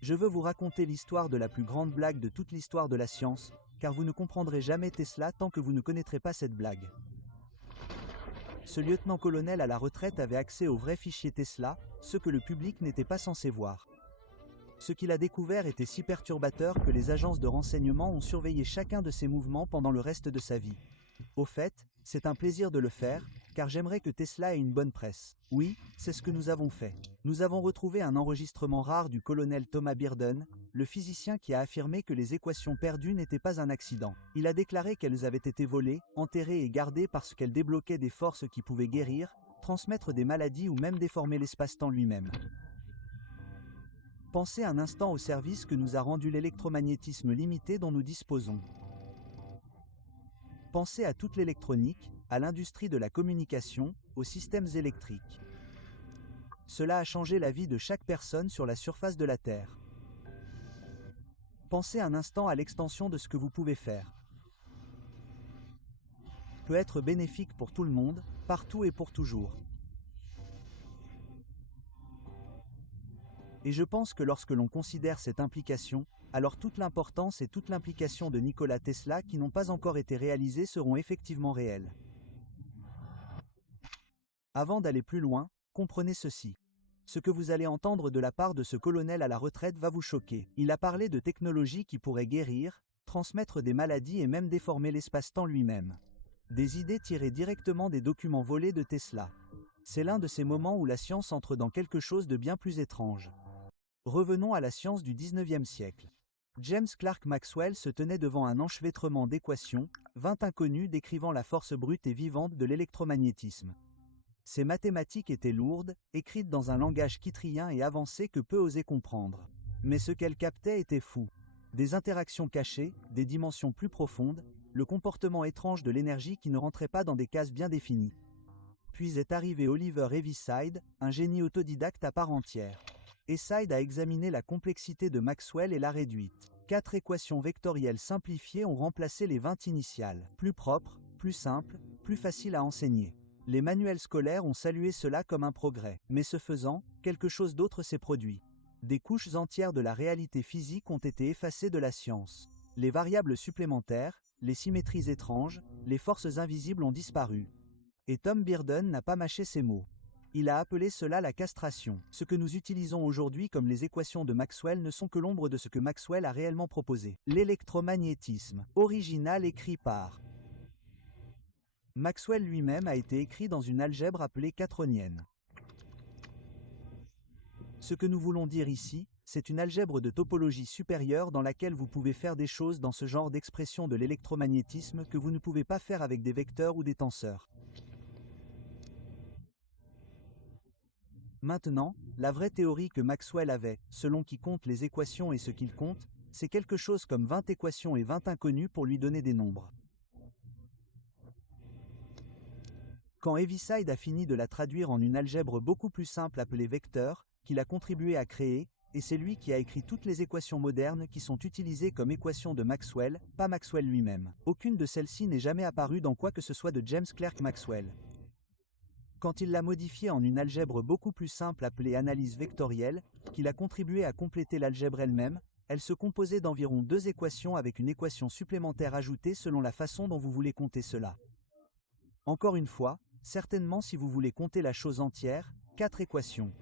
Je veux vous raconter l'histoire de la plus grande blague de toute l'histoire de la science, car vous ne comprendrez jamais Tesla tant que vous ne connaîtrez pas cette blague. Ce lieutenant-colonel à la retraite avait accès aux vrais fichiers Tesla, ceux que le public n'était pas censé voir. Ce qu'il a découvert était si perturbateur que les agences de renseignement ont surveillé chacun de ses mouvements pendant le reste de sa vie. Au fait, c'est un plaisir de le faire, car j'aimerais que Tesla ait une bonne presse. Oui, c'est ce que nous avons fait. Nous avons retrouvé un enregistrement rare du colonel Thomas Byrden, le physicien qui a affirmé que les équations perdues n'étaient pas un accident. Il a déclaré qu'elles avaient été volées, enterrées et gardées parce qu'elles débloquaient des forces qui pouvaient guérir, transmettre des maladies ou même déformer l'espace-temps lui-même. Pensez un instant au service que nous a rendu l'électromagnétisme limité dont nous disposons. Pensez à toute l'électronique, à l'industrie de la communication, aux systèmes électriques. Cela a changé la vie de chaque personne sur la surface de la Terre. Pensez un instant à l'extension de ce que vous pouvez faire. Peut être bénéfique pour tout le monde, partout et pour toujours. Et je pense que lorsque l'on considère cette implication, alors toute l'importance et toute l'implication de Nikola Tesla qui n'ont pas encore été réalisées seront effectivement réelles. Avant d'aller plus loin, comprenez ceci. Ce que vous allez entendre de la part de ce colonel à la retraite va vous choquer. Il a parlé de technologies qui pourraient guérir, transmettre des maladies et même déformer l'espace-temps lui-même. Des idées tirées directement des documents volés de Tesla. C'est l'un de ces moments où la science entre dans quelque chose de bien plus étrange. Revenons à la science du 19e siècle. James Clerk Maxwell se tenait devant un enchevêtrement d'équations, 20 inconnues décrivant la force brute et vivante de l'électromagnétisme. Ces mathématiques étaient lourdes, écrites dans un langage kytrien et avancé que peu osaient comprendre. Mais ce qu'elles captaient était fou. Des interactions cachées, des dimensions plus profondes, le comportement étrange de l'énergie qui ne rentrait pas dans des cases bien définies. Puis est arrivé Oliver Heaviside, un génie autodidacte à part entière. Heaviside a examiné la complexité de Maxwell et l'a réduite. 4 équations vectorielles simplifiées ont remplacé les 20 initiales. Plus propres, plus simples, plus faciles à enseigner. Les manuels scolaires ont salué cela comme un progrès. Mais ce faisant, quelque chose d'autre s'est produit. Des couches entières de la réalité physique ont été effacées de la science. Les variables supplémentaires, les symétries étranges, les forces invisibles ont disparu. Et Tom Byrden n'a pas mâché ses mots. Il a appelé cela la castration. Ce que nous utilisons aujourd'hui comme les équations de Maxwell ne sont que l'ombre de ce que Maxwell a réellement proposé. L'électromagnétisme, original écrit par Maxwell lui-même a été écrit dans une algèbre appelée quaternienne. Ce que nous voulons dire ici, c'est une algèbre de topologie supérieure dans laquelle vous pouvez faire des choses dans ce genre d'expression de l'électromagnétisme que vous ne pouvez pas faire avec des vecteurs ou des tenseurs. Maintenant, la vraie théorie que Maxwell avait, selon qui compte les équations et ce qu'il compte, c'est quelque chose comme 20 équations et 20 inconnues pour lui donner des nombres. Quand Heaviside a fini de la traduire en une algèbre beaucoup plus simple appelée vecteur, qu'il a contribué à créer, et c'est lui qui a écrit toutes les équations modernes qui sont utilisées comme équations de Maxwell, pas Maxwell lui-même. Aucune de celles-ci n'est jamais apparue dans quoi que ce soit de James Clerk Maxwell. Quand il l'a modifiée en une algèbre beaucoup plus simple appelée analyse vectorielle, qu'il a contribué à compléter l'algèbre elle-même, elle se composait d'environ 2 équations avec une équation supplémentaire ajoutée selon la façon dont vous voulez compter cela. Encore une fois, certainement si vous voulez compter la chose entière, 4 équations.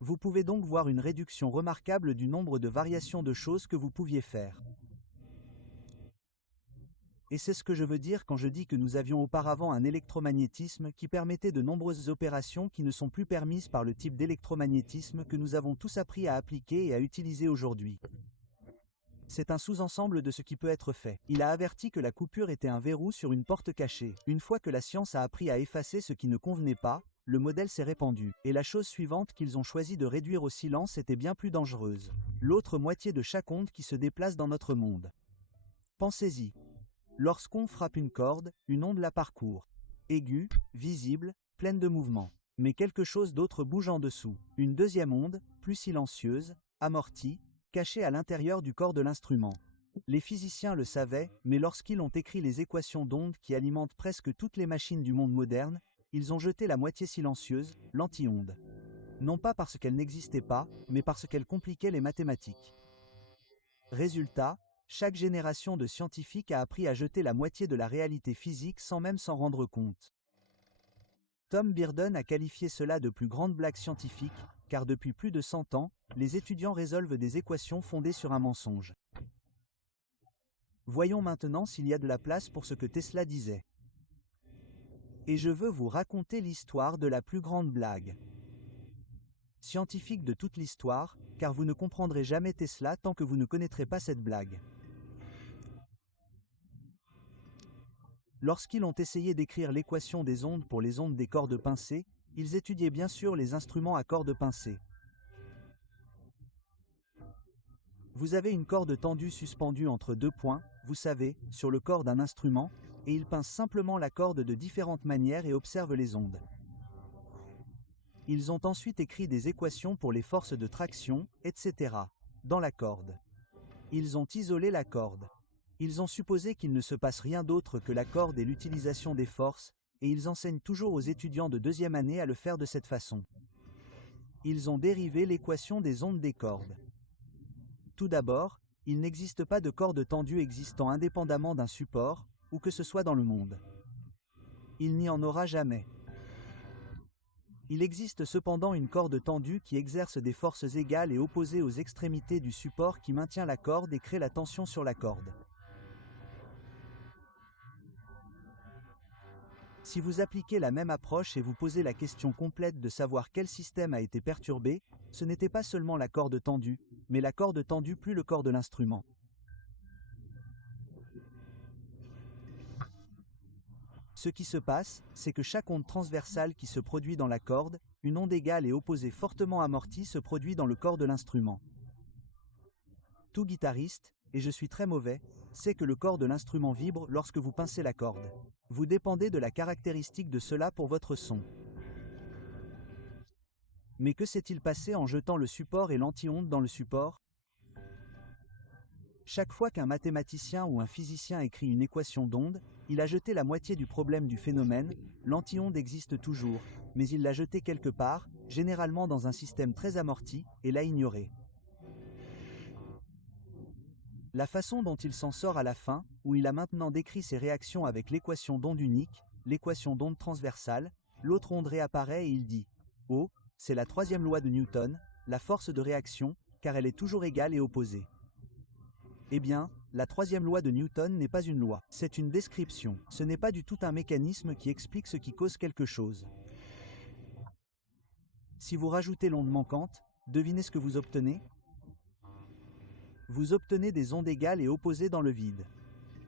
Vous pouvez donc voir une réduction remarquable du nombre de variations de choses que vous pouviez faire. Et c'est ce que je veux dire quand je dis que nous avions auparavant un électromagnétisme qui permettait de nombreuses opérations qui ne sont plus permises par le type d'électromagnétisme que nous avons tous appris à appliquer et à utiliser aujourd'hui. C'est un sous-ensemble de ce qui peut être fait. Il a averti que la coupure était un verrou sur une porte cachée. Une fois que la science a appris à effacer ce qui ne convenait pas, le modèle s'est répandu. Et la chose suivante qu'ils ont choisi de réduire au silence était bien plus dangereuse. L'autre moitié de chaque onde qui se déplace dans notre monde. Pensez-y. Lorsqu'on frappe une corde, une onde la parcourt. Aiguë, visible, pleine de mouvement. Mais quelque chose d'autre bouge en dessous. Une deuxième onde, plus silencieuse, amortie, cachée à l'intérieur du corps de l'instrument. Les physiciens le savaient, mais lorsqu'ils ont écrit les équations d'ondes qui alimentent presque toutes les machines du monde moderne, ils ont jeté la moitié silencieuse, l'anti-onde. Non pas parce qu'elles n'existaient pas, mais parce qu'elles compliquaient les mathématiques. Résultat, chaque génération de scientifiques a appris à jeter la moitié de la réalité physique sans même s'en rendre compte. Tom Bearden a qualifié cela de plus grande blague scientifique, car depuis plus de 100 ans, les étudiants résolvent des équations fondées sur un mensonge. Voyons maintenant s'il y a de la place pour ce que Tesla disait. Et je veux vous raconter l'histoire de la plus grande blague scientifique de toute l'histoire, car vous ne comprendrez jamais Tesla tant que vous ne connaîtrez pas cette blague. Lorsqu'ils ont essayé d'écrire l'équation des ondes pour les ondes des cordes pincées, ils étudiaient bien sûr les instruments à cordes pincées. Vous avez une corde tendue suspendue entre deux points, vous savez, sur le corps d'un instrument, et ils pincent simplement la corde de différentes manières et observent les ondes. Ils ont ensuite écrit des équations pour les forces de traction, etc., dans la corde. Ils ont isolé la corde. Ils ont supposé qu'il ne se passe rien d'autre que la corde et l'utilisation des forces, et ils enseignent toujours aux étudiants de deuxième année à le faire de cette façon. Ils ont dérivé l'équation des ondes des cordes. Tout d'abord, il n'existe pas de corde tendue existant indépendamment d'un support, où que ce soit dans le monde. Il n'y en aura jamais. Il existe cependant une corde tendue qui exerce des forces égales et opposées aux extrémités du support qui maintient la corde et crée la tension sur la corde. Si vous appliquez la même approche et vous posez la question complète de savoir quel système a été perturbé, ce n'était pas seulement la corde tendue, mais la corde tendue plus le corps de l'instrument. Ce qui se passe, c'est que chaque onde transversale qui se produit dans la corde, une onde égale et opposée fortement amortie se produit dans le corps de l'instrument. Tout guitariste, et je suis très mauvais, sait que le corps de l'instrument vibre lorsque vous pincez la corde. Vous dépendez de la caractéristique de cela pour votre son. Mais que s'est-il passé en jetant le support et l'anti-onde dans le support ? Chaque fois qu'un mathématicien ou un physicien écrit une équation d'onde, il a jeté la moitié du problème du phénomène, l'anti-onde existe toujours, mais il l'a jeté quelque part, généralement dans un système très amorti, et l'a ignoré. La façon dont il s'en sort à la fin, où il a maintenant décrit ses réactions avec l'équation d'onde unique, l'équation d'onde transversale, l'autre onde réapparaît et il dit « Oh, c'est la troisième loi de Newton, la force de réaction, car elle est toujours égale et opposée. » Eh bien, la troisième loi de Newton n'est pas une loi, c'est une description, ce n'est pas du tout un mécanisme qui explique ce qui cause quelque chose. Si vous rajoutez l'onde manquante, devinez ce que vous obtenez ? Vous obtenez des ondes égales et opposées dans le vide.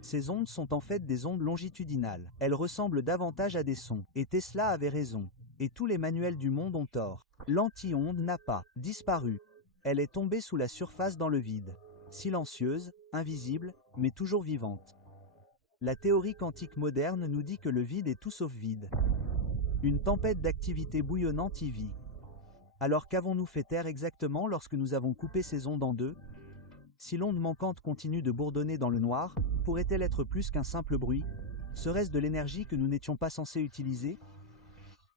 Ces ondes sont en fait des ondes longitudinales. Elles ressemblent davantage à des sons. Et Tesla avait raison. Et tous les manuels du monde ont tort. L'anti-onde n'a pas disparu. Elle est tombée sous la surface dans le vide. Silencieuse, invisible, mais toujours vivante. La théorie quantique moderne nous dit que le vide est tout sauf vide. Une tempête d'activité bouillonnante y vit. Alors qu'avons-nous fait taire exactement lorsque nous avons coupé ces ondes en deux ? Si l'onde manquante continue de bourdonner dans le noir, pourrait-elle être plus qu'un simple bruit ? Serait-ce de l'énergie que nous n'étions pas censés utiliser ?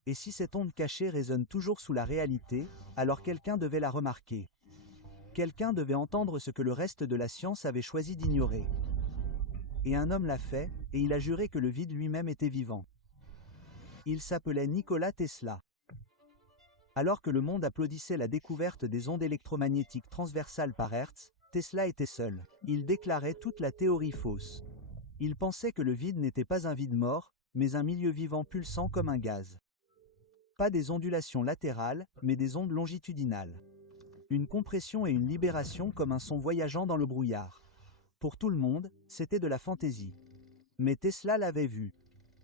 Et si cette onde cachée résonne toujours sous la réalité, alors quelqu'un devait la remarquer. Quelqu'un devait entendre ce que le reste de la science avait choisi d'ignorer. Et un homme l'a fait, et il a juré que le vide lui-même était vivant. Il s'appelait Nikola Tesla. Alors que le monde applaudissait la découverte des ondes électromagnétiques transversales par Hertz, Tesla était seul. Il déclarait toute la théorie fausse. Il pensait que le vide n'était pas un vide mort, mais un milieu vivant pulsant comme un gaz. Pas des ondulations latérales, mais des ondes longitudinales. Une compression et une libération comme un son voyageant dans le brouillard. Pour tout le monde, c'était de la fantaisie. Mais Tesla l'avait vu.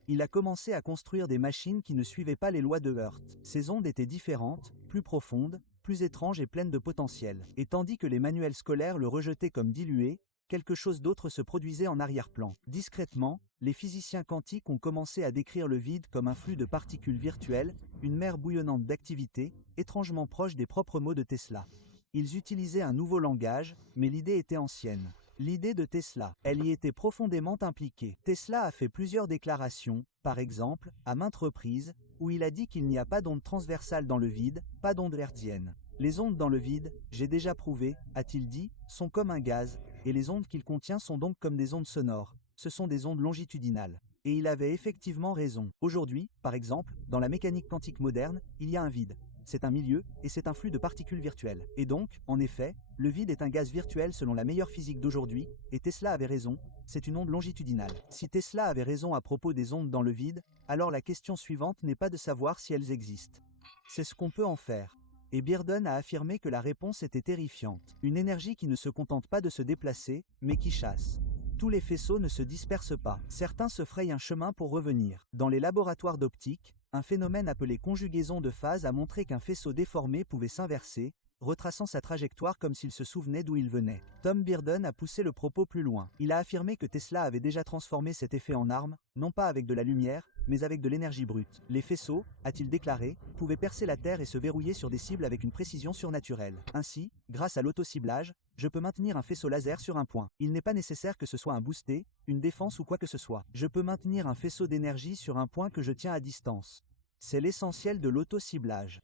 Il a commencé à construire des machines qui ne suivaient pas les lois de Hertz. Ces ondes étaient différentes, plus profondes, plus étranges et pleines de potentiel. Et tandis que les manuels scolaires le rejetaient comme dilué, quelque chose d'autre se produisait en arrière-plan. Discrètement, les physiciens quantiques ont commencé à décrire le vide comme un flux de particules virtuelles, une mer bouillonnante d'activité, étrangement proche des propres mots de Tesla. Ils utilisaient un nouveau langage, mais l'idée était ancienne. L'idée de Tesla, elle y était profondément impliquée. Tesla a fait plusieurs déclarations, par exemple, à maintes reprises, où il a dit qu'il n'y a pas d'onde transversale dans le vide, pas d'onde hertzienne. Les ondes dans le vide, j'ai déjà prouvé, a-t-il dit, sont comme un gaz, et les ondes qu'il contient sont donc comme des ondes sonores, ce sont des ondes longitudinales. Et il avait effectivement raison. Aujourd'hui, par exemple, dans la mécanique quantique moderne, il y a un vide. C'est un milieu, et c'est un flux de particules virtuelles. Et donc, en effet, le vide est un gaz virtuel selon la meilleure physique d'aujourd'hui, et Tesla avait raison, c'est une onde longitudinale. Si Tesla avait raison à propos des ondes dans le vide, alors la question suivante n'est pas de savoir si elles existent. C'est ce qu'on peut en faire. Et Bearden a affirmé que la réponse était terrifiante. Une énergie qui ne se contente pas de se déplacer, mais qui chasse. Tous les faisceaux ne se dispersent pas. Certains se frayent un chemin pour revenir. Dans les laboratoires d'optique, un phénomène appelé conjugaison de phase a montré qu'un faisceau déformé pouvait s'inverser, retraçant sa trajectoire comme s'il se souvenait d'où il venait. Tom Bearden a poussé le propos plus loin. Il a affirmé que Tesla avait déjà transformé cet effet en arme, non pas avec de la lumière, mais avec de l'énergie brute. Les faisceaux, a-t-il déclaré, pouvaient percer la Terre et se verrouiller sur des cibles avec une précision surnaturelle. Ainsi, grâce à l'autociblage, je peux maintenir un faisceau laser sur un point. Il n'est pas nécessaire que ce soit un boosté, une défense ou quoi que ce soit. Je peux maintenir un faisceau d'énergie sur un point que je tiens à distance. C'est l'essentiel de l'autociblage.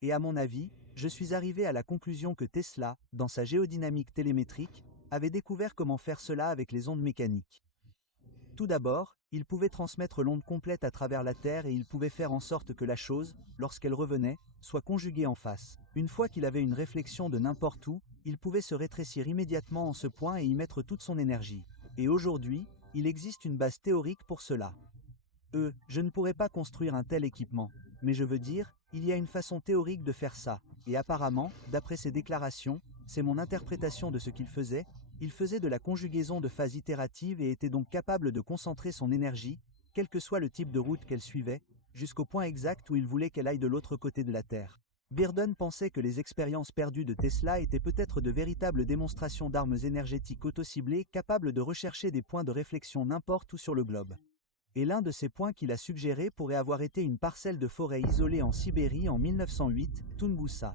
Et à mon avis, je suis arrivé à la conclusion que Tesla, dans sa géodynamique télémétrique, avait découvert comment faire cela avec les ondes mécaniques. Tout d'abord, il pouvait transmettre l'onde complète à travers la Terre et il pouvait faire en sorte que la chose, lorsqu'elle revenait, soit conjuguée en face. Une fois qu'il avait une réflexion de n'importe où, il pouvait se rétrécir immédiatement en ce point et y mettre toute son énergie. Et aujourd'hui, il existe une base théorique pour cela. Je ne pourrais pas construire un tel équipement, mais je veux dire, il y a une façon théorique de faire ça, et apparemment, d'après ses déclarations, c'est mon interprétation de ce qu'il faisait de la conjugaison de phase itérative et était donc capable de concentrer son énergie, quel que soit le type de route qu'elle suivait, jusqu'au point exact où il voulait qu'elle aille de l'autre côté de la Terre. Bearden pensait que les expériences perdues de Tesla étaient peut-être de véritables démonstrations d'armes énergétiques autociblées capables de rechercher des points de réflexion n'importe où sur le globe. Et l'un de ces points qu'il a suggéré pourrait avoir été une parcelle de forêt isolée en Sibérie en 1908, Tunguska.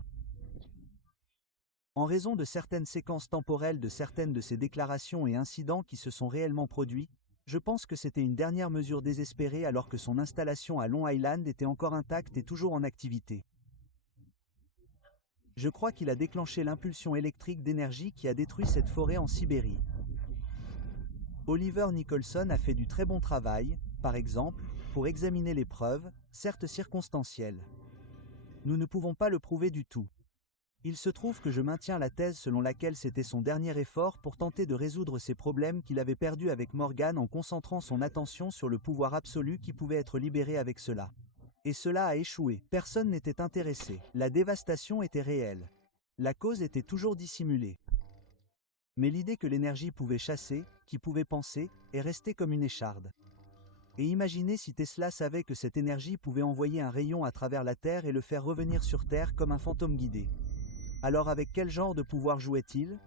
En raison de certaines séquences temporelles de certaines de ces déclarations et incidents qui se sont réellement produits, je pense que c'était une dernière mesure désespérée alors que son installation à Long Island était encore intacte et toujours en activité. Je crois qu'il a déclenché l'impulsion électrique d'énergie qui a détruit cette forêt en Sibérie. Oliver Nicholson a fait du très bon travail, par exemple, pour examiner les preuves, certes circonstancielles. Nous ne pouvons pas le prouver du tout. Il se trouve que je maintiens la thèse selon laquelle c'était son dernier effort pour tenter de résoudre ces problèmes qu'il avait perdus avec Morgan en concentrant son attention sur le pouvoir absolu qui pouvait être libéré avec cela. Et cela a échoué. Personne n'était intéressé. La dévastation était réelle. La cause était toujours dissimulée. Mais l'idée que l'énergie pouvait chasser, qui pouvait penser, est restée comme une écharde. Et imaginez si Tesla savait que cette énergie pouvait envoyer un rayon à travers la Terre et le faire revenir sur Terre comme un fantôme guidé. Alors avec quel genre de pouvoir jouait-il?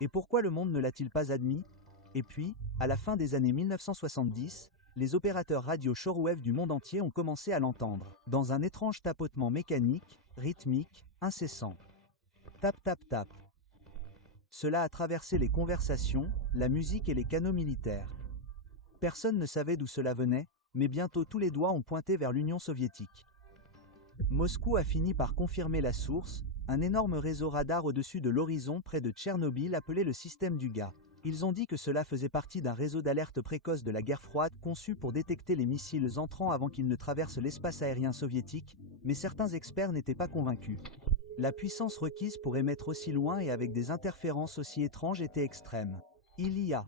Et pourquoi le monde ne l'a-t-il pas admis? Et puis, à la fin des années 1970, les opérateurs radio shortwave du monde entier ont commencé à l'entendre, dans un étrange tapotement mécanique, rythmique, incessant. Tap tap tap. Cela a traversé les conversations, la musique et les canaux militaires. Personne ne savait d'où cela venait, mais bientôt tous les doigts ont pointé vers l'Union soviétique. Moscou a fini par confirmer la source, un énorme réseau radar au-dessus de l'horizon près de Tchernobyl appelé le système du Ga. Ils ont dit que cela faisait partie d'un réseau d'alerte précoce de la guerre froide conçu pour détecter les missiles entrants avant qu'ils ne traversent l'espace aérien soviétique, mais certains experts n'étaient pas convaincus. La puissance requise pour émettre aussi loin et avec des interférences aussi étranges était extrême. Il y a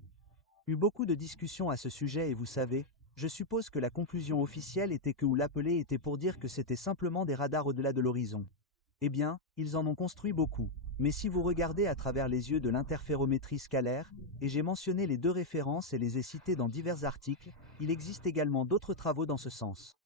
eu beaucoup de discussions à ce sujet et vous savez, je suppose que la conclusion officielle était que ou l'appelé était pour dire que c'était simplement des radars au-delà de l'horizon. Eh bien, ils en ont construit beaucoup. Mais si vous regardez à travers les yeux de l'interférométrie scalaire, et j'ai mentionné les deux références et les ai citées dans divers articles, il existe également d'autres travaux dans ce sens.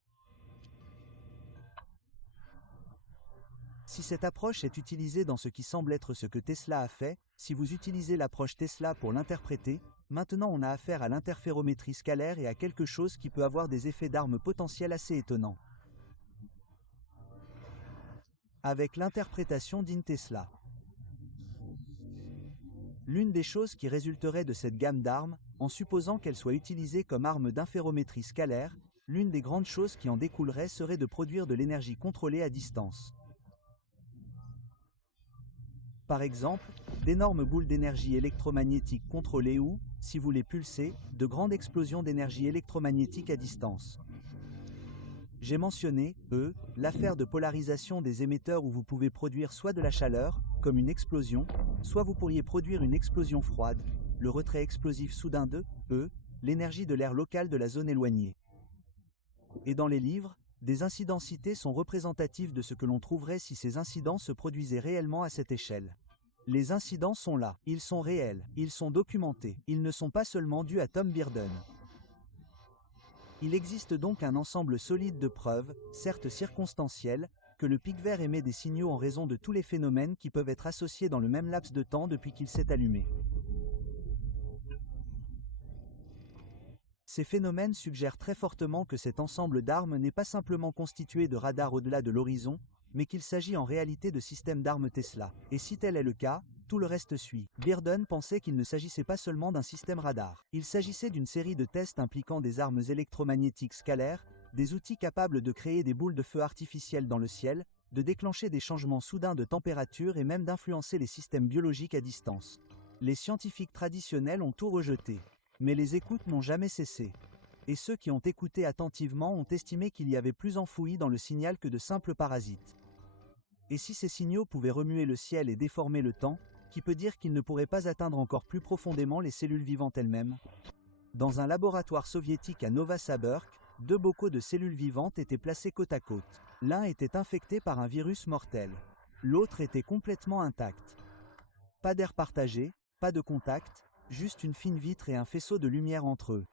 Si cette approche est utilisée dans ce qui semble être ce que Tesla a fait, si vous utilisez l'approche Tesla pour l'interpréter, maintenant on a affaire à l'interférométrie scalaire et à quelque chose qui peut avoir des effets d'armes potentiels assez étonnants. Avec l'interprétation d'InTesla. L'une des choses qui résulterait de cette gamme d'armes, en supposant qu'elle soit utilisée comme arme d'inférométrie scalaire, L'une des grandes choses qui en découlerait serait de produire de l'énergie contrôlée à distance. Par exemple, d'énormes boules d'énergie électromagnétique contrôlées ou, si vous les pulsez, de grandes explosions d'énergie électromagnétique à distance. J'ai mentionné, l'affaire de polarisation des émetteurs où vous pouvez produire soit de la chaleur, comme une explosion, soit vous pourriez produire une explosion froide, le retrait explosif soudain de, l'énergie de l'air local de la zone éloignée. Et dans les livres, des incidents cités sont représentatifs de ce que l'on trouverait si ces incidents se produisaient réellement à cette échelle. Les incidents sont là, ils sont réels, ils sont documentés, ils ne sont pas seulement dus à Tom Bearden. Il existe donc un ensemble solide de preuves, certes circonstancielles, que le pic vert émet des signaux en raison de tous les phénomènes qui peuvent être associés dans le même laps de temps depuis qu'il s'est allumé. Ces phénomènes suggèrent très fortement que cet ensemble d'armes n'est pas simplement constitué de radars au-delà de l'horizon, mais qu'il s'agit en réalité de systèmes d'armes Tesla. Et si tel est le cas, tout le reste suit. Bearden pensait qu'il ne s'agissait pas seulement d'un système radar. Il s'agissait d'une série de tests impliquant des armes électromagnétiques scalaires, des outils capables de créer des boules de feu artificielles dans le ciel, de déclencher des changements soudains de température et même d'influencer les systèmes biologiques à distance. Les scientifiques traditionnels ont tout rejeté. Mais les écoutes n'ont jamais cessé. Et ceux qui ont écouté attentivement ont estimé qu'il y avait plus enfoui dans le signal que de simples parasites. Et si ces signaux pouvaient remuer le ciel et déformer le temps, qui peut dire qu'ils ne pourraient pas atteindre encore plus profondément les cellules vivantes elles-mêmes? Dans un laboratoire soviétique à Novossibirsk, 2 bocaux de cellules vivantes étaient placés côte à côte. L'un était infecté par un virus mortel. L'autre était complètement intact. Pas d'air partagé, pas de contact, juste une fine vitre et un faisceau de lumière entre eux.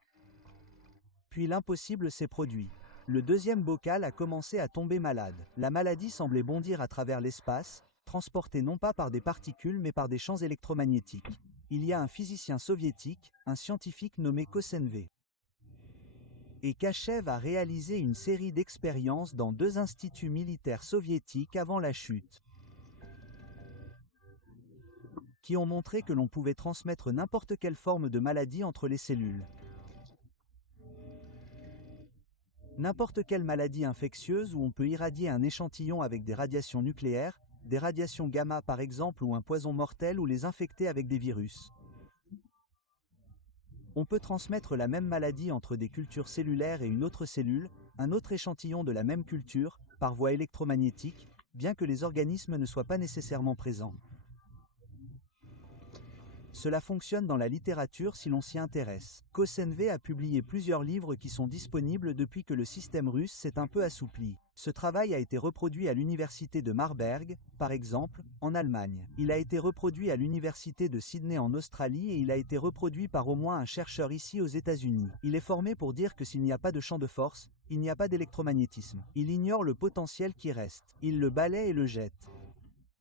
Puis l'impossible s'est produit. Le deuxième bocal a commencé à tomber malade. La maladie semblait bondir à travers l'espace, transportée non pas par des particules mais par des champs électromagnétiques. Il y a un physicien soviétique, un scientifique nommé Kosenve. Et Kachev a réalisé une série d'expériences dans 2 instituts militaires soviétiques avant la chute, qui ont montré que l'on pouvait transmettre n'importe quelle forme de maladie entre les cellules. N'importe quelle maladie infectieuse où on peut irradier un échantillon avec des radiations nucléaires, des radiations gamma par exemple ou un poison mortel ou les infecter avec des virus. On peut transmettre la même maladie entre des cultures cellulaires et une autre cellule, un autre échantillon de la même culture, par voie électromagnétique, bien que les organismes ne soient pas nécessairement présents. Cela fonctionne dans la littérature si l'on s'y intéresse. Kosenve a publié plusieurs livres qui sont disponibles depuis que le système russe s'est un peu assoupli. Ce travail a été reproduit à l'université de Marburg, par exemple, en Allemagne. Il a été reproduit à l'université de Sydney en Australie et il a été reproduit par au moins un chercheur ici aux États-Unis. Il est formé pour dire que s'il n'y a pas de champ de force, il n'y a pas d'électromagnétisme. Il ignore le potentiel qui reste. Il le balaie et le jette.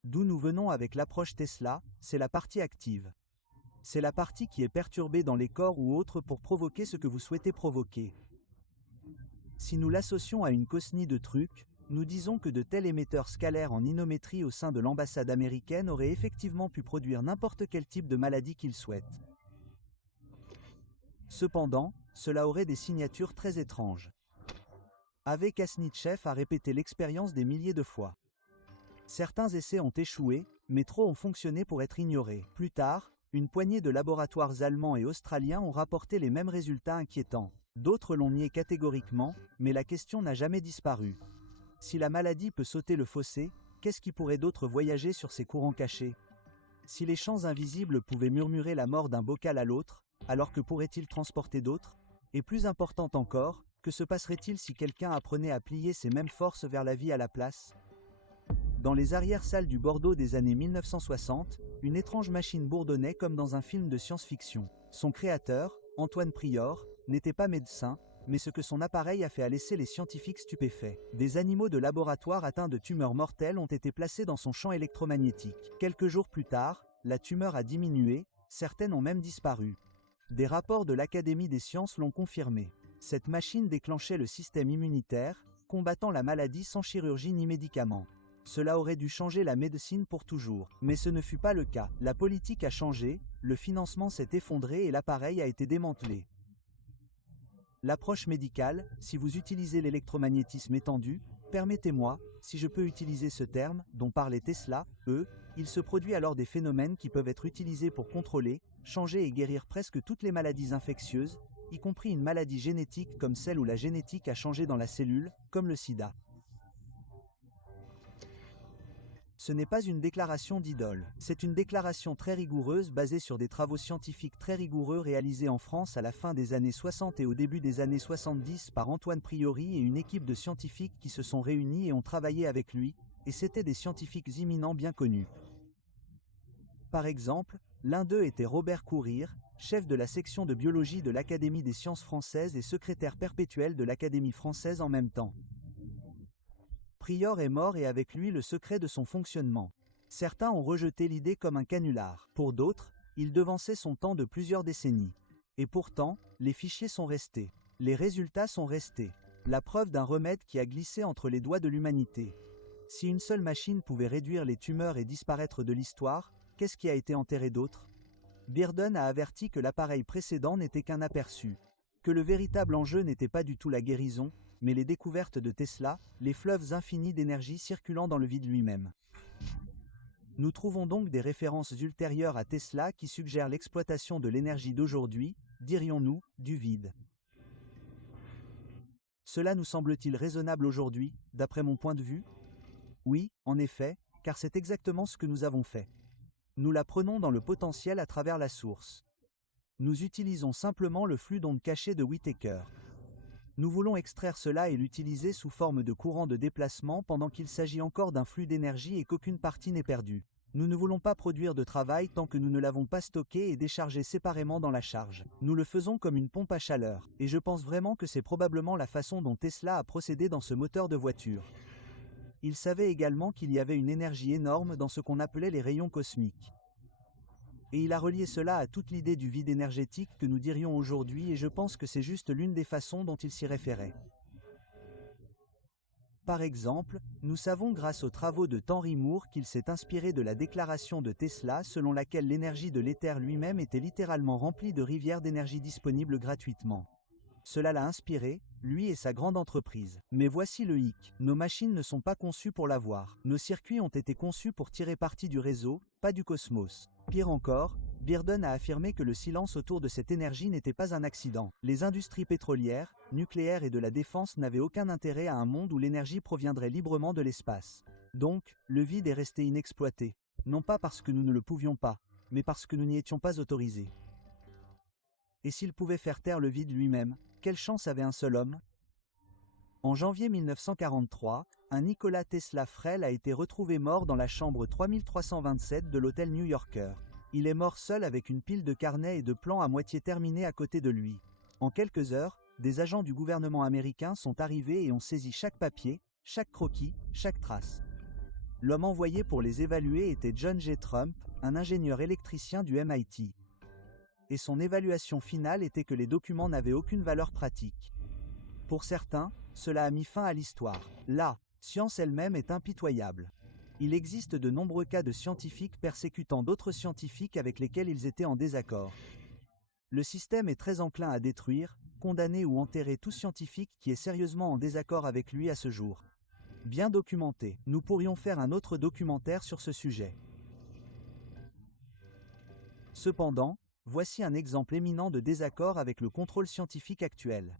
D'où nous venons avec l'approche Tesla, c'est la partie active. C'est la partie qui est perturbée dans les corps ou autres pour provoquer ce que vous souhaitez provoquer. Si nous l'associons à une cosnie de trucs, nous disons que de tels émetteurs scalaires en inométrie au sein de l'ambassade américaine auraient effectivement pu produire n'importe quel type de maladie qu'ils souhaitent. Cependant, cela aurait des signatures très étranges. Ave Kasnitchev a répété l'expérience des milliers de fois. Certains essais ont échoué, mais trop ont fonctionné pour être ignorés. Plus tard, une poignée de laboratoires allemands et australiens ont rapporté les mêmes résultats inquiétants. D'autres l'ont nié catégoriquement, mais la question n'a jamais disparu. Si la maladie peut sauter le fossé, qu'est-ce qui pourrait d'autre voyager sur ces courants cachés? Si les champs invisibles pouvaient murmurer la mort d'un bocal à l'autre, alors que pourraient-ils transporter d'autres? Et plus important encore, que se passerait-il si quelqu'un apprenait à plier ces mêmes forces vers la vie à la place? Dans les arrière-salles du Bordeaux des années 1960, une étrange machine bourdonnait comme dans un film de science-fiction. Son créateur, Antoine Prior, n'était pas médecin, mais ce que son appareil a fait a laissé les scientifiques stupéfaits. Des animaux de laboratoire atteints de tumeurs mortelles ont été placés dans son champ électromagnétique. Quelques jours plus tard, la tumeur a diminué, certaines ont même disparu. Des rapports de l'Académie des sciences l'ont confirmé. Cette machine déclenchait le système immunitaire, combattant la maladie sans chirurgie ni médicaments. Cela aurait dû changer la médecine pour toujours. Mais ce ne fut pas le cas. La politique a changé, le financement s'est effondré et l'appareil a été démantelé. L'approche médicale, si vous utilisez l'électromagnétisme étendu, permettez-moi, si je peux utiliser ce terme, dont parlait Tesla, il se produit alors des phénomènes qui peuvent être utilisés pour contrôler, changer et guérir presque toutes les maladies infectieuses, y compris une maladie génétique comme celle où la génétique a changé dans la cellule, comme le sida. Ce n'est pas une déclaration d'idole, c'est une déclaration très rigoureuse basée sur des travaux scientifiques très rigoureux réalisés en France à la fin des années 60 et au début des années 70 par Antoine Priori et une équipe de scientifiques qui se sont réunis et ont travaillé avec lui, et c'étaient des scientifiques éminents bien connus. Par exemple, l'un d'eux était Robert Courir, chef de la section de biologie de l'Académie des sciences françaises et secrétaire perpétuel de l'Académie française en même temps. Prior est mort et avec lui le secret de son fonctionnement. Certains ont rejeté l'idée comme un canular. Pour d'autres, il devançait son temps de plusieurs décennies. Et pourtant, les fichiers sont restés. Les résultats sont restés. La preuve d'un remède qui a glissé entre les doigts de l'humanité. Si une seule machine pouvait réduire les tumeurs et disparaître de l'histoire, qu'est-ce qui a été enterré d'autre? Bearden a averti que l'appareil précédent n'était qu'un aperçu. Que le véritable enjeu n'était pas du tout la guérison, mais les découvertes de Tesla, les fleuves infinis d'énergie circulant dans le vide lui-même. Nous trouvons donc des références ultérieures à Tesla qui suggèrent l'exploitation de l'énergie d'aujourd'hui, dirions-nous, du vide. Cela nous semble-t-il raisonnable aujourd'hui, d'après mon point de vue? Oui, en effet, car c'est exactement ce que nous avons fait. Nous la prenons dans le potentiel à travers la source. Nous utilisons simplement le flux d'ondes caché de Whittaker. Nous voulons extraire cela et l'utiliser sous forme de courant de déplacement pendant qu'il s'agit encore d'un flux d'énergie et qu'aucune partie n'est perdue. Nous ne voulons pas produire de travail tant que nous ne l'avons pas stocké et déchargé séparément dans la charge. Nous le faisons comme une pompe à chaleur, et je pense vraiment que c'est probablement la façon dont Tesla a procédé dans ce moteur de voiture. Il savait également qu'il y avait une énergie énorme dans ce qu'on appelait les rayons cosmiques. Et il a relié cela à toute l'idée du vide énergétique que nous dirions aujourd'hui et je pense que c'est juste l'une des façons dont il s'y référait. Par exemple, nous savons grâce aux travaux de Henry Moore qu'il s'est inspiré de la déclaration de Tesla selon laquelle l'énergie de l'éther lui-même était littéralement remplie de rivières d'énergie disponibles gratuitement. Cela l'a inspiré, lui et sa grande entreprise. Mais voici le hic, nos machines ne sont pas conçues pour l'avoir. Nos circuits ont été conçus pour tirer parti du réseau, pas du cosmos. Pire encore, Bearden a affirmé que le silence autour de cette énergie n'était pas un accident. Les industries pétrolières, nucléaires et de la défense n'avaient aucun intérêt à un monde où l'énergie proviendrait librement de l'espace. Donc, le vide est resté inexploité. Non pas parce que nous ne le pouvions pas, mais parce que nous n'y étions pas autorisés. Et s'il pouvait faire taire le vide lui-même, quelle chance avait un seul homme? En janvier 1943, un Nikola Tesla frêle a été retrouvé mort dans la chambre 3327 de l'hôtel new-yorker. Il est mort seul avec une pile de carnets et de plans à moitié terminés à côté de lui. En quelques heures, des agents du gouvernement américain sont arrivés et ont saisi chaque papier, chaque croquis, chaque trace. L'homme envoyé pour les évaluer était John J. Trump, un ingénieur électricien du MIT. Et son évaluation finale était que les documents n'avaient aucune valeur pratique. Pour certains, cela a mis fin à l'histoire. La science elle-même est impitoyable. Il existe de nombreux cas de scientifiques persécutant d'autres scientifiques avec lesquels ils étaient en désaccord. Le système est très enclin à détruire, condamner ou enterrer tout scientifique qui est sérieusement en désaccord avec lui à ce jour. Bien documenté, nous pourrions faire un autre documentaire sur ce sujet. Cependant, voici un exemple éminent de désaccord avec le contrôle scientifique actuel.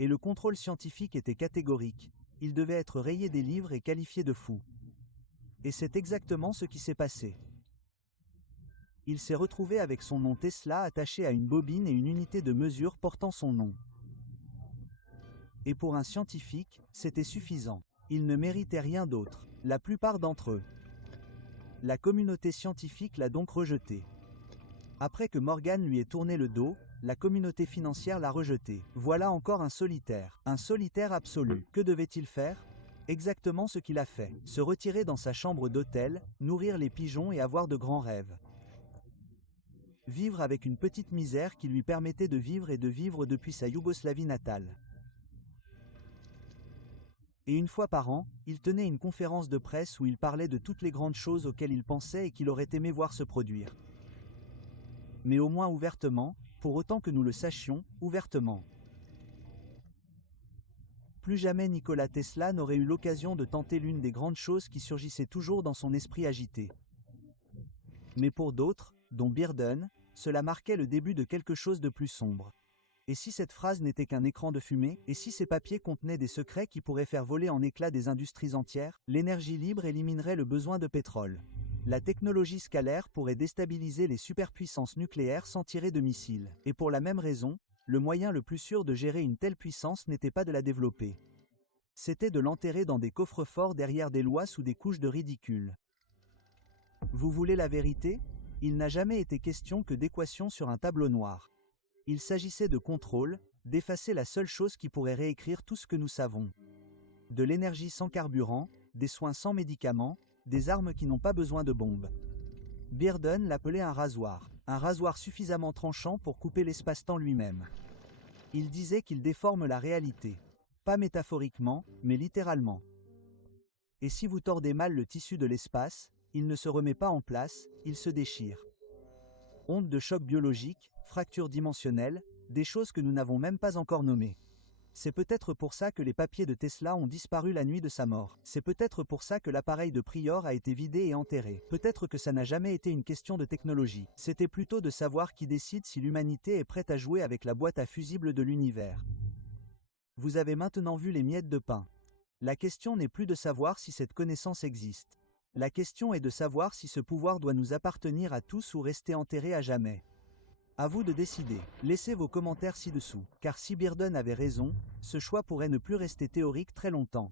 Et le contrôle scientifique était catégorique, il devait être rayé des livres et qualifié de fou. Et c'est exactement ce qui s'est passé. Il s'est retrouvé avec son nom Tesla attaché à une bobine et une unité de mesure portant son nom. Et pour un scientifique, c'était suffisant. Il ne méritait rien d'autre, la plupart d'entre eux. La communauté scientifique l'a donc rejeté. Après que Morgan lui ait tourné le dos, la communauté financière l'a rejeté. Voilà encore un solitaire absolu. Que devait-il faire? Exactement ce qu'il a fait. Se retirer dans sa chambre d'hôtel, nourrir les pigeons et avoir de grands rêves. Vivre avec une petite misère qui lui permettait de vivre et de vivre depuis sa Yougoslavie natale. Et une fois par an, il tenait une conférence de presse où il parlait de toutes les grandes choses auxquelles il pensait et qu'il aurait aimé voir se produire. Mais au moins ouvertement, pour autant que nous le sachions, ouvertement. Plus jamais Nikola Tesla n'aurait eu l'occasion de tenter l'une des grandes choses qui surgissaient toujours dans son esprit agité. Mais pour d'autres, dont Bearden, cela marquait le début de quelque chose de plus sombre. Et si cette phrase n'était qu'un écran de fumée, et si ces papiers contenaient des secrets qui pourraient faire voler en éclats des industries entières, l'énergie libre éliminerait le besoin de pétrole. La technologie scalaire pourrait déstabiliser les superpuissances nucléaires sans tirer de missiles. Et pour la même raison, le moyen le plus sûr de gérer une telle puissance n'était pas de la développer. C'était de l'enterrer dans des coffres-forts derrière des lois sous des couches de ridicule. Vous voulez la vérité ? Il n'a jamais été question que d'équations sur un tableau noir. Il s'agissait de contrôle, d'effacer la seule chose qui pourrait réécrire tout ce que nous savons. De l'énergie sans carburant, des soins sans médicaments, des armes qui n'ont pas besoin de bombes. Bearden l'appelait un rasoir suffisamment tranchant pour couper l'espace-temps lui-même. Il disait qu'il déforme la réalité. Pas métaphoriquement, mais littéralement. Et si vous tordez mal le tissu de l'espace, il ne se remet pas en place, il se déchire. Onde de choc biologique, fracture dimensionnelle, des choses que nous n'avons même pas encore nommées. C'est peut-être pour ça que les papiers de Tesla ont disparu la nuit de sa mort. C'est peut-être pour ça que l'appareil de Pryor a été vidé et enterré. Peut-être que ça n'a jamais été une question de technologie. C'était plutôt de savoir qui décide si l'humanité est prête à jouer avec la boîte à fusibles de l'univers. Vous avez maintenant vu les miettes de pain. La question n'est plus de savoir si cette connaissance existe. La question est de savoir si ce pouvoir doit nous appartenir à tous ou rester enterré à jamais. À vous de décider. Laissez vos commentaires ci-dessous, car si Bearden avait raison, ce choix pourrait ne plus rester théorique très longtemps.